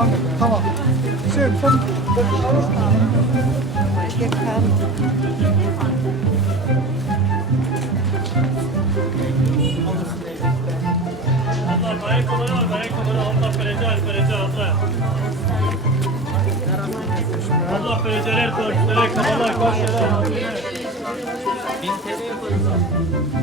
Tamam. Sen Allah baik kumara, baik kumara. Allah perecer, perecer Allah. Allah pereceler koştular, kafalar koştular. 1000 TL